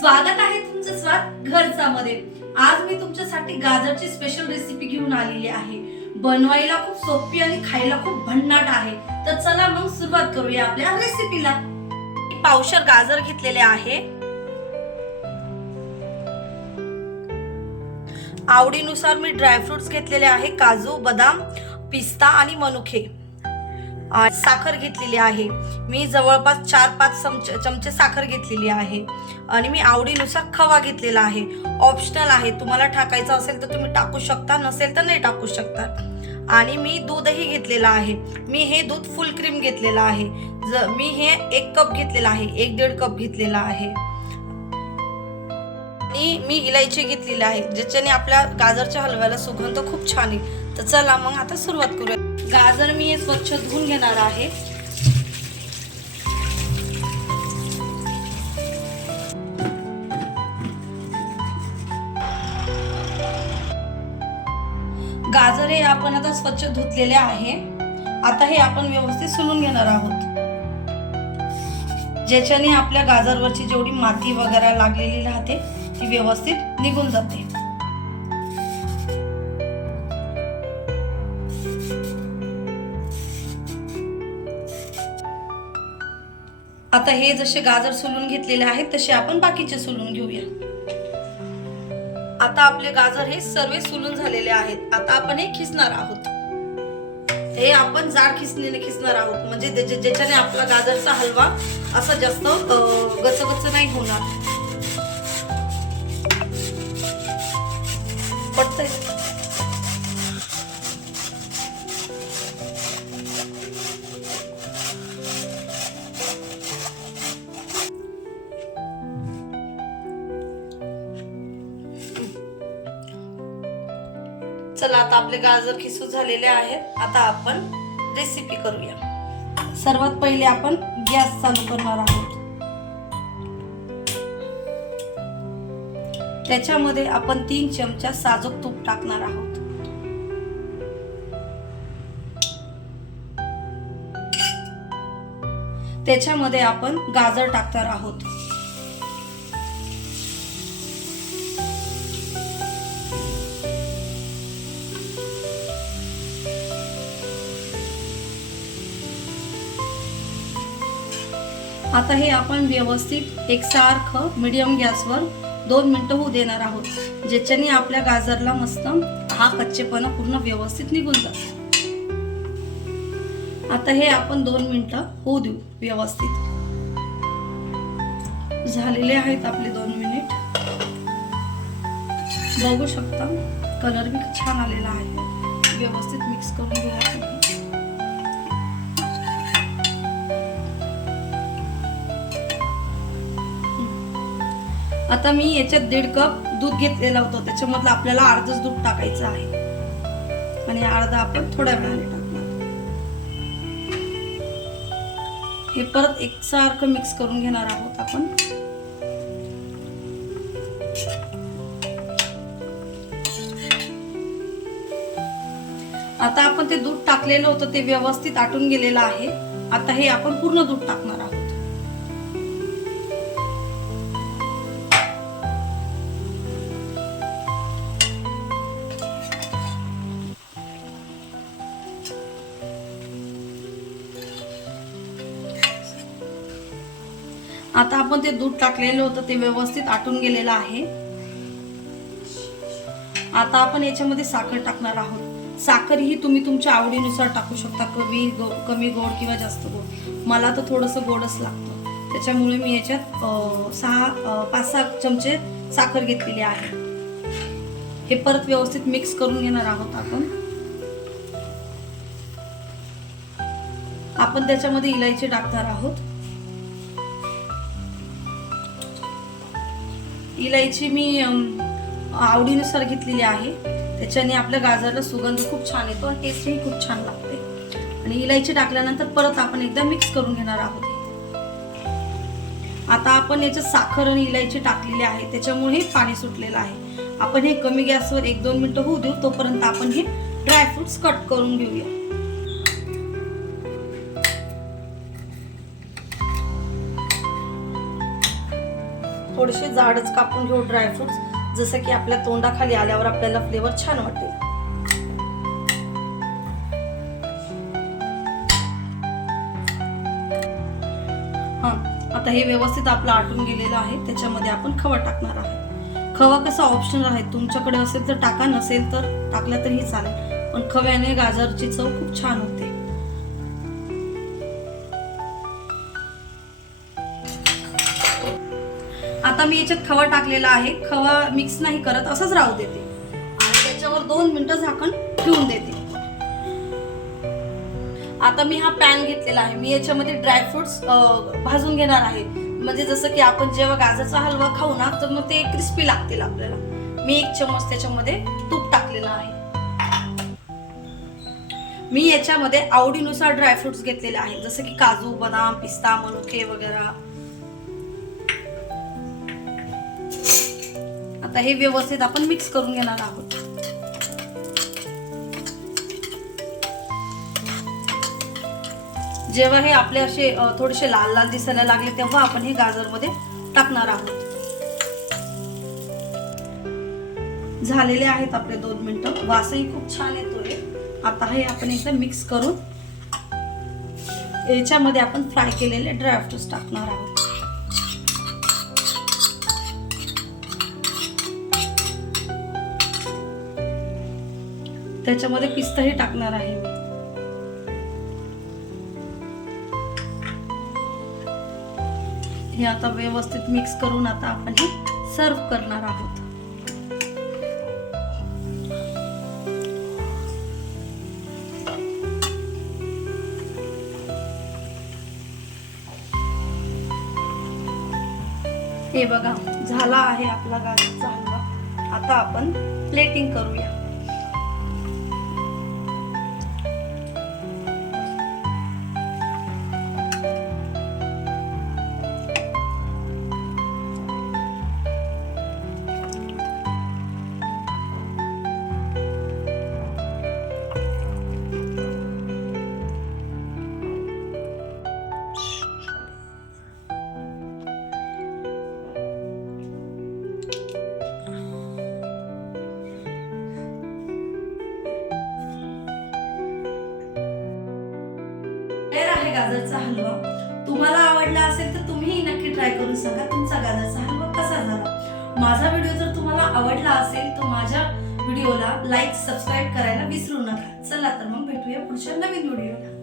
स्वागत आहे तुमचं स्वाद घरचा मध्ये। आज मी तुमच्यासाठी गाजरची स्पेशल रेसिपी घेऊन आलेली आहे। बनवायला खूप सोपी आणि खायला खूप भन्नाट आहे। तर चला मग सुरुवात करूया आपल्या रेसिपीला। पावशर गाजर घेतलेले आहे। आवडीनुसार मी ड्रायफ्रुट्स घेतलेले आहे, काजू, बदाम, पिस्ता आणि मनुके। साखर घेतलेली आहे। मी जवळपास 4-5 चमचे साखर घेतलेली आहे आणि मी आवडीनुसार खवा घेतलेला आहे। ऑप्शनल आहे, तुम्हाला टाकायचा असेल तर तुम्ही टाकू शकता, नसेल तर नाही टाकू शकता। आणि मी दूधही घेतलेला आहे। मी हे दूध फुल क्रीम घेतलेला आहे। मी हे 1 कप घेतलेला आहे, 1-1.5 कप घेतलेला आहे। आणि मी इलायची घेतलेली आहे, ज्याच्याने आपल्या गाजरच्या हलव्याला सुगंध खूप छान येईल। तर चला मग आता सुरुवात करूया। गाजर मी हे स्वच्छ धुवून घेणार आहे। गाजर हे आपण आता स्वच्छ धुतलेले आहे। आता हे आपण व्यवस्थित सुलून घेणार आहोत, ज्याच्याने आपल्या गाजरवरची जेवढी माती वगैरे लागलेली राहते ती व्यवस्थित निघून जाते। आता हे जसे गाजर सोलून घेतलेले आहेत तसे आपण बाकीचे सोलून घेऊया। आता आपले गाजर हे सर्व सोलून झालेले आहेत। आता आपण हे खिसणार आहोत। हे आपण जाड खिसणीने खिसणार आहोत, म्हणजे ज्याच्याने आपला गाजरचा हलवा असा जास्त गचगच नाही होणार। पडतंय चला, आता आपले गाजर खिसून झालेले आहेत। आता आपण रेसिपी करूया। सर्वात पहिले आपण गॅस चालू करणार आहोत। त्याच्यामध्ये आपण 3 चमचा साजूक तूप टाकणार आहोत। त्याच्यामध्ये आपण गाजर टाकणार आहोत। आता हे आपण व्यवस्थित एकसारखं मीडियम गॅसवर 2 मिनिटं होऊ देणार आहोत, ज्याच्याने आपल्या गाजरला मस्त हा कच्चेपणा पूर्ण व्यवस्थित निघून जातो। आता हे आपण 2 मिनिटं होऊ देऊ व्यवस्थित। झालेले आहेत आपले 2 मिनिट। बघू शकता कलर भी छान आलेला आहे। व्यवस्थित मिक्स करून घ्या। आता मी याच्यात 1.5 कप दूध घेतलेलं होतं, त्याच्यामधलं आपल्याला अर्धच दूध टाकायचं आहे आणि अर्धा आपण थोड्या वेळाने टाकणार। हे परत एकसारखं मिक्स करून घेणार आहोत आपण। आता आपण ते दूध टाकलेलं होतं ते व्यवस्थित आटून गेलेलं आहे। आता हे आपण पूर्ण दूध टाकणार आहोत। आता आपण ते दूध टाकलेलं होतं ते व्यवस्थित आटून गेलेलं आहे। आता आपण याच्यामध्ये साखर टाकणार आहोत। साखर ही तुम्ही तुमच्या आवडीनुसार टाकू शकता, कमी गोड किंवा जास्त गोड। मला तर थोडंसं गोडच लागतं, त्याच्यामुळे मी याच्यात 5-6 चमचे साखर घेतलेली आहे। हे परत व्यवस्थित मिक्स करून घेणार आहोत आपण त्याच्यामध्ये इलायची टाकणार आहोत। इलायची मी आवडीनुसार घेतलेली आहे, त्याच्याने आपल्या गाजरला सुगंध खूप छान येतो आणि टेस्टही खूप छान लागते। आणि इलायची टाकल्यानंतर परत आपण एकदा मिक्स करून घेणार आहोत। आता आपण याच्यात साखर आणि इलायची टाकलेली आहे, त्याच्यामुळे पाणी सुटलेलं आहे। आपण हे कमी गॅसवर 1-2 मिनिटं होऊ देऊ, तोपर्यंत आपण हे ड्रायफ्रुट्स कट करून घेऊया। थोडेसे जाडच कापून घेऊ ड्रायफ्रुट्स, जसं की आपल्या तोंडाखाली आल्यावर आपल्याला फ्लेवर छान वाटेल. आता हे व्यवस्थित आपलं आटून गेलेलं आहे. त्याच्यामध्ये आपण खवा टाकणार आहे. खवा कसा ऑप्शनल आहे, तुमच्याकडे असेल तर टाका, नसेल तर टाकला तरीही चालेल, पण खव्याने गाजरची चव खूप छान होते. आता मी याच्यात खवा टाकलेला आहे. खवा मिक्स नाही करत, असंच राहू देते आणि त्याच्यावर 2 मिनिटं झाकण ठेवून देते. आता मी हा पॅन घेतलेला आहे. मी याच्यामध्ये ड्रायफ्रुट्स भाजून घेणार आहे. म्हणजे जसं की आपण जेव्हा गाजरचा हलवा खाऊ ना, तर मग ते क्रिस्पी लागतील आपल्याला. मी 1 चम्मच त्याच्यामध्ये तूप टाकलेला आहे. मी याच्यामध्ये आवडीनुसार ड्रायफ्रुट्स घेतलेले आहेत, जसं की काजू, बदाम, पिस्ता, मनुके वगैरे. आता हे व्यवस्थित आपण मिक्स करून घेणार आहोत. जेव्हा हे आपले असे थोडेसे लाल लाल दिसायला लागले, तेव्हा आपण हे गाजरमध्ये टाकणार आहोत. झालेले आहेत आपले 2 मिनिटं. वासही खूप छान येतोय. आता हे आपण एकदा मिक्स करून याच्यामध्ये आपण फ्राय केलेले ड्रायफ्रुट्स टाकणार आहोत. त्याच्यामध्ये पिस्ताही टाकणार आहे मी. हे आता व्यवस्थित मिक्स करून आता आपण हे सर्व करणार आहोत. हे बघा, झाला आहे आपला गाजरचा हलवा. आता आपण प्लेटिंग करूया. गाजरचा हलवा तुम्हाला आवडला असेल तर तुम्ही नक्की ट्राय करून सांगा तुमचा गाजरचा हलवा कसा झाला. माझा व्हिडिओ जर तुम्हाला आवडला असेल तर माझ्या व्हिडिओला लाईक, सबस्क्राईब करायला विसरू नका. चला तर मग भेटूया पुढच्या नवीन व्हिडिओला.